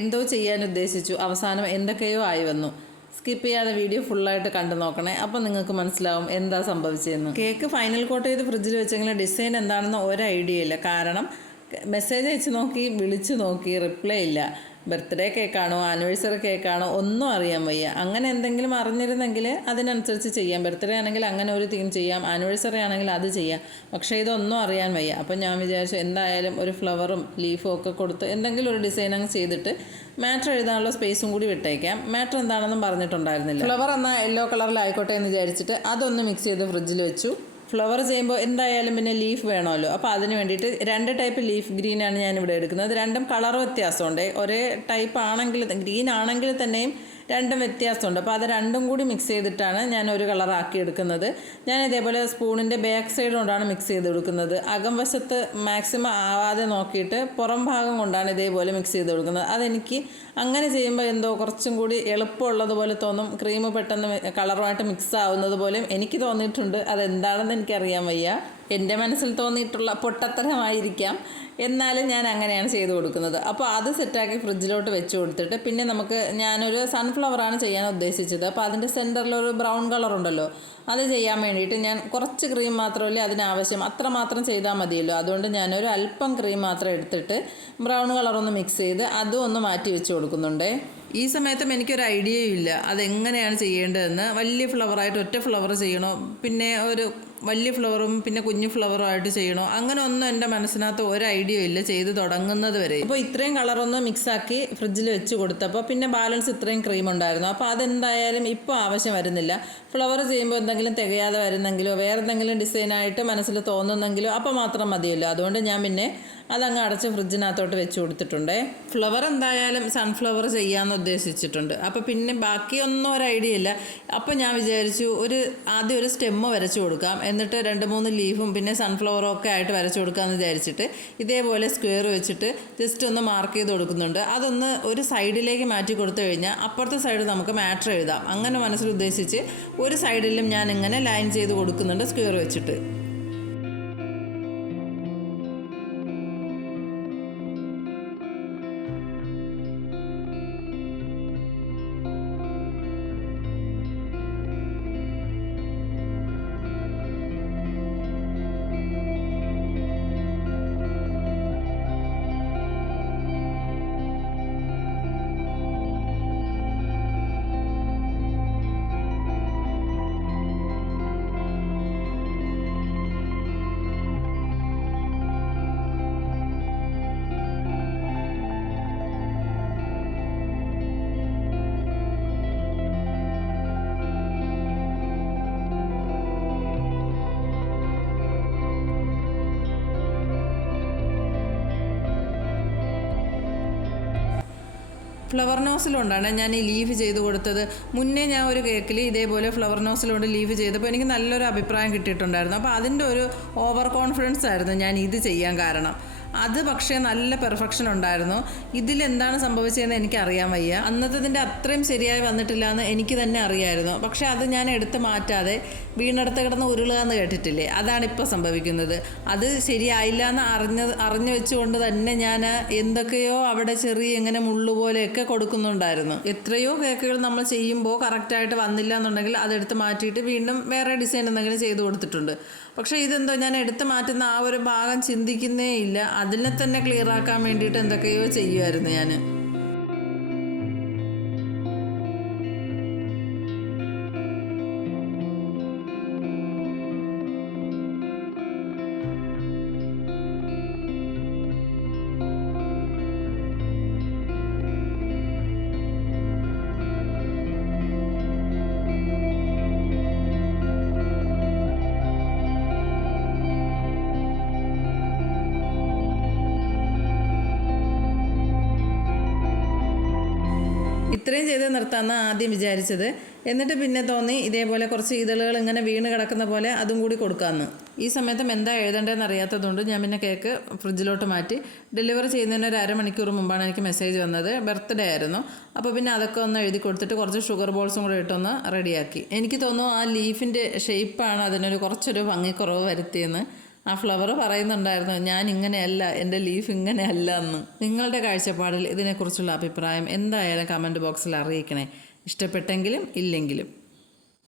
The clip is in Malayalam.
എന്തോ ചെയ്യാൻ ഉദ്ദേശിച്ചു, അവസാനം എന്തൊക്കെയോ ആയി വന്നു. സ്കിപ്പ് ചെയ്യാതെ വീഡിയോ ഫുള്ളായിട്ട് കണ്ടു നോക്കണേ. അപ്പോൾ നിങ്ങൾക്ക് മനസ്സിലാവും എന്താ സംഭവിച്ചതെന്ന്. കേക്ക് ഫൈനൽ കോട്ട് ചെയ്ത് ഫ്രിഡ്ജിൽ വെച്ചെങ്കിലും ഡിസൈൻ എന്താണെന്ന് ഒരു ഐഡിയ ഇല്ല. കാരണം മെസ്സേജ് അയച്ച് നോക്കി, വിളിച്ചു നോക്കി, റിപ്ലൈ ഇല്ല. ബർത്ത്ഡേ കേക്കാണോ ആനിവേഴ്സറി കേക്കാണോ ഒന്നും അറിയാൻ വയ്യ. അങ്ങനെ എന്തെങ്കിലും അറിഞ്ഞിരുന്നെങ്കിൽ അതിനനുസരിച്ച് ചെയ്യാം. ബർത്ത്ഡേ ആണെങ്കിൽ അങ്ങനെ ഒരു തീം ചെയ്യാം, ആനിവേഴ്സറി ആണെങ്കിൽ അത് ചെയ്യാം. പക്ഷേ ഇതൊന്നും അറിയാൻ വയ്യ. അപ്പം ഞാൻ വിചാരിച്ചു എന്തായാലും ഒരു ഫ്ലവറും ലീഫും ഒക്കെ കൊടുത്ത് എന്തെങ്കിലും ഒരു ഡിസൈൻ അങ്ങ് ചെയ്തിട്ട് മാറ്റർ എഴുതാനുള്ള സ്പേസും കൂടി വിട്ടേക്കാം. മാറ്റർ എന്താണെന്നും പറഞ്ഞിട്ടുണ്ടായിരുന്നില്ല. ഫ്ലവർ എന്നാൽ യെല്ലോ കളറിലായിക്കോട്ടെ എന്ന് വിചാരിച്ചിട്ട് അതൊന്ന് മിക്സ് ചെയ്ത് ഫ്രിഡ്ജിൽ വെച്ചു. ഫ്ലവർ ചെയ്യുമ്പോൾ എന്തായാലും പിന്നെ ലീഫ് വേണമല്ലോ. അപ്പോൾ അതിന് വേണ്ടിയിട്ട് 2 ടൈപ്പ് ലീഫ് ഗ്രീനാണ് ഞാനിവിടെ എടുക്കുന്നത്. രണ്ടും കളർ വ്യത്യാസമുണ്ട്. ഒരേ ടൈപ്പ് ആണെങ്കിൽ, ഗ്രീൻ ആണെങ്കിൽ തന്നെയും രണ്ടും വ്യത്യാസമുണ്ട്. അപ്പോൾ അത് രണ്ടും കൂടി മിക്സ് ചെയ്തിട്ടാണ് ഞാൻ ഒരു കളറാക്കി എടുക്കുന്നത്. ഞാൻ ഇതേപോലെ സ്പൂണിൻ്റെ ബാക്ക് സൈഡ് കൊണ്ടാണ് മിക്സ് ചെയ്ത് കൊടുക്കുന്നത്. അകം വശത്ത് മാക്സിമം ആവാതെ നോക്കിയിട്ട് പുറം ഭാഗം കൊണ്ടാണ് ഇതേപോലെ മിക്സ് ചെയ്ത് കൊടുക്കുന്നത്. അതെനിക്ക് അങ്ങനെ ചെയ്യുമ്പോൾ എന്തോ കുറച്ചും കൂടി എളുപ്പമുള്ളതുപോലെ തോന്നും. ക്രീം പെട്ടെന്ന് കളറുമായിട്ട് മിക്സ് ആവുന്നത് പോലെയും എനിക്ക് തോന്നിയിട്ടുണ്ട്. അതെന്താണെന്ന് എനിക്കറിയാൻ വയ്യ. എൻ്റെ മനസ്സിൽ തോന്നിയിട്ടുള്ള പൊട്ടത്തരമായിരിക്കാം. എന്നാലും ഞാൻ അങ്ങനെയാണ് ചെയ്ത് കൊടുക്കുന്നത്. അപ്പോൾ അത് സെറ്റാക്കി ഫ്രിഡ്ജിലോട്ട് വെച്ച് കൊടുത്തിട്ട് പിന്നെ ഞാനൊരു സൺഫ്ലവറാണ് ചെയ്യാൻ ഉദ്ദേശിച്ചത്. അപ്പോൾ അതിൻ്റെ സെൻറ്ററിലൊരു ബ്രൗൺ കളർ ഉണ്ടല്ലോ, അത് ചെയ്യാൻ വേണ്ടിയിട്ട് ഞാൻ കുറച്ച് ക്രീം മാത്രമല്ലേ അതിനാവശ്യം, അത്ര മാത്രം ചെയ്താൽ മതിയല്ലോ. അതുകൊണ്ട് ഞാനൊരു അല്പം ക്രീം മാത്രം എടുത്തിട്ട് ബ്രൗൺ കളറൊന്ന് മിക്സ് ചെയ്ത് അതും ഒന്ന് മാറ്റി വെച്ച് കൊടുക്കുന്നുണ്ട്. ഈ സമയത്തും എനിക്കൊരു ഐഡിയയും ഇല്ല അതെങ്ങനെയാണ് ചെയ്യേണ്ടതെന്ന്. വലിയ ഫ്ലവറായിട്ട് ഒറ്റ ഫ്ലവർ ചെയ്യണോ, പിന്നെ ഒരു വലിയ ഫ്ലവറും പിന്നെ കുഞ്ഞു ഫ്ലവറും ആയിട്ട് ചെയ്യണോ, അങ്ങനെ ഒന്നും എൻ്റെ മനസ്സിനകത്ത് ഒരു ഐഡിയ ഇല്ല ചെയ്ത് തുടങ്ങുന്നത് വരെ. അപ്പോൾ ഇത്രയും കളറൊന്ന് മിക്സാക്കി ഫ്രിഡ്ജിൽ വെച്ച് കൊടുത്തപ്പോൾ പിന്നെ ബാലൻസ് ഇത്രയും ക്രീം ഉണ്ടായിരുന്നു. അപ്പോൾ അതെന്തായാലും ഇപ്പോൾ ആവശ്യം വരുന്നില്ല. ഫ്ലവർ ചെയ്യുമ്പോൾ എന്തെങ്കിലും തികയാതെ വരുന്നെങ്കിലോ വേറെ എന്തെങ്കിലും ഡിസൈനായിട്ട് മനസ്സിൽ തോന്നുന്നെങ്കിലോ അപ്പോൾ മാത്രം മതിയല്ലോ. അതുകൊണ്ട് ഞാൻ പിന്നെ അതങ്ങ് അടച്ച് ഫ്രിഡ്ജിനകത്തോട്ട് വെച്ച് കൊടുത്തിട്ടുണ്ട്. ഫ്ലവർ എന്തായാലും സൺഫ്ലവർ ചെയ്യാമെന്ന് ഉദ്ദേശിച്ചിട്ടുണ്ട്. അപ്പോൾ പിന്നെ ബാക്കിയൊന്നും ഒരു ഐഡിയ ഇല്ല. അപ്പോൾ ഞാൻ വിചാരിച്ചു ആദ്യം ഒരു സ്റ്റെമ്മ് വരച്ചു കൊടുക്കാം, എന്നിട്ട് 2-3 ലീഫും പിന്നെ സൺഫ്ലവറും ഒക്കെ ആയിട്ട് വരച്ചു കൊടുക്കാമെന്ന് വിചാരിച്ചിട്ട് ഇതേപോലെ സ്ക്വയർ വെച്ചിട്ട് ജസ്റ്റ് ഒന്ന് മാർക്ക് ചെയ്ത് കൊടുക്കുന്നുണ്ട്. അതൊന്ന് ഒരു സൈഡിലേക്ക് മാറ്റി കൊടുത്തു കഴിഞ്ഞാൽ അപ്പുറത്തെ സൈഡ് നമുക്ക് മാറ്റർ എഴുതാം. അങ്ങനെ മനസ്സിൽ ഉദ്ദേശിച്ച് ഒരു സൈഡിലും ഞാൻ ഇങ്ങനെ ലൈൻ ചെയ്ത് കൊടുക്കുന്നുണ്ട് സ്ക്വയർ വെച്ചിട്ട്. ഫ്ലവർ നോസിലുകൊണ്ടാണ് ഞാൻ ഈ ലീഫ് ചെയ്ത് കൊടുത്തത്. മുന്നേ ഞാൻ ഒരു കേക്കിൽ ഇതേപോലെ ഫ്ലവർ നോസിലുകൊണ്ട് ലീഫ് ചെയ്തപ്പോൾ എനിക്ക് നല്ലൊരു അഭിപ്രായം കിട്ടിയിട്ടുണ്ടായിരുന്നു. അപ്പോൾ അതിൻ്റെ ഒരു ഓവർ കോൺഫിഡൻസ് ആയിരുന്നു ഞാൻ ഇത് ചെയ്യാൻ കാരണം. അത് പക്ഷേ നല്ല പെർഫെക്ഷൻ ഉണ്ടായിരുന്നു. ഇതിലെന്താണ് സംഭവിച്ചതെന്ന് എനിക്കറിയാൻ വയ്യ. അന്നത്തതിൻ്റെ അത്രയും ശരിയായി വന്നിട്ടില്ല എന്ന് എനിക്ക് തന്നെ അറിയായിരുന്നു. പക്ഷേ അത് ഞാൻ എടുത്ത് മാറ്റാതെ വീണെടുത്ത് കിടന്ന് ഉരുളുക എന്ന് കേട്ടിട്ടില്ലേ, അതാണിപ്പോൾ സംഭവിക്കുന്നത്. അത് ശരിയായില്ല എന്ന് അറിഞ്ഞു വെച്ചുകൊണ്ട് തന്നെ ഞാൻ എന്തൊക്കെയോ അവിടെ ചെറിയ ഇങ്ങനെ മുള്ളുപോലെയൊക്കെ കൊടുക്കുന്നുണ്ടായിരുന്നു. എത്രയോ കേക്കുകൾ നമ്മൾ ചെയ്യുമ്പോൾ കറക്റ്റായിട്ട് വന്നില്ല എന്നുണ്ടെങ്കിൽ അതെടുത്ത് മാറ്റിയിട്ട് വീണ്ടും വേറെ ഡിസൈൻ എന്തെങ്കിലും ചെയ്ത് കൊടുത്തിട്ടുണ്ട്. പക്ഷേ ഇതെന്തോ ഞാൻ എടുത്ത് മാറ്റുന്ന ആ ഒരു ഭാഗം ചിന്തിക്കുന്നേ ഇല്ല. അതിനെ തന്നെ ക്ലിയർ ആക്കാൻ വേണ്ടിയിട്ട് എന്തൊക്കെയോ ചെയ്യുമായിരുന്നു ഞാൻ. ഇത്രയും ചെയ്ത് നിർത്താമെന്ന് ആദ്യം വിചാരിച്ചത്. എന്നിട്ട് പിന്നെ തോന്നി ഇതേപോലെ കുറച്ച് ഇതളുകൾ ഇങ്ങനെ വീണ് കിടക്കുന്ന പോലെ അതും കൂടി കൊടുക്കാമെന്ന്. ഈ സമയത്തും എന്താ എഴുതേണ്ടതെന്ന് അറിയാത്തതുകൊണ്ട് ഞാൻ പിന്നെ കേക്ക് ഫ്രിഡ്ജിലോട്ട് മാറ്റി. ഡെലിവറി ചെയ്യുന്നതിന് ഒരു അരമണിക്കൂർ മുമ്പാണ് എനിക്ക് മെസ്സേജ് വന്നത്. ബർത്ത്ഡേ ആയിരുന്നു. അപ്പോൾ പിന്നെ അതൊക്കെ ഒന്ന് എഴുതി കൊടുത്തിട്ട് കുറച്ച് ഷുഗർ ബോൾസും കൂടെ ഇട്ടൊന്ന് റെഡിയാക്കി. എനിക്ക് തോന്നുന്നു ആ ലീഫിൻ്റെ ഷേപ്പാണ് അതിനൊരു കുറച്ചൊരു ഭംഗിക്കുറവ് വരുത്തിയെന്ന്. ആ ഫ്ലവർ പറയുന്നുണ്ടായിരുന്നു ഞാൻ ഇങ്ങനെയല്ല, എൻ്റെ ലീഫ് ഇങ്ങനെയല്ല എന്ന്. നിങ്ങളുടെ കാഴ്ചപ്പാടിൽ ഇതിനെക്കുറിച്ചുള്ള അഭിപ്രായം എന്തായാലും കമൻറ്റ് ബോക്സിൽ അറിയിക്കണേ, ഇഷ്ടപ്പെട്ടെങ്കിലും ഇല്ലെങ്കിലും.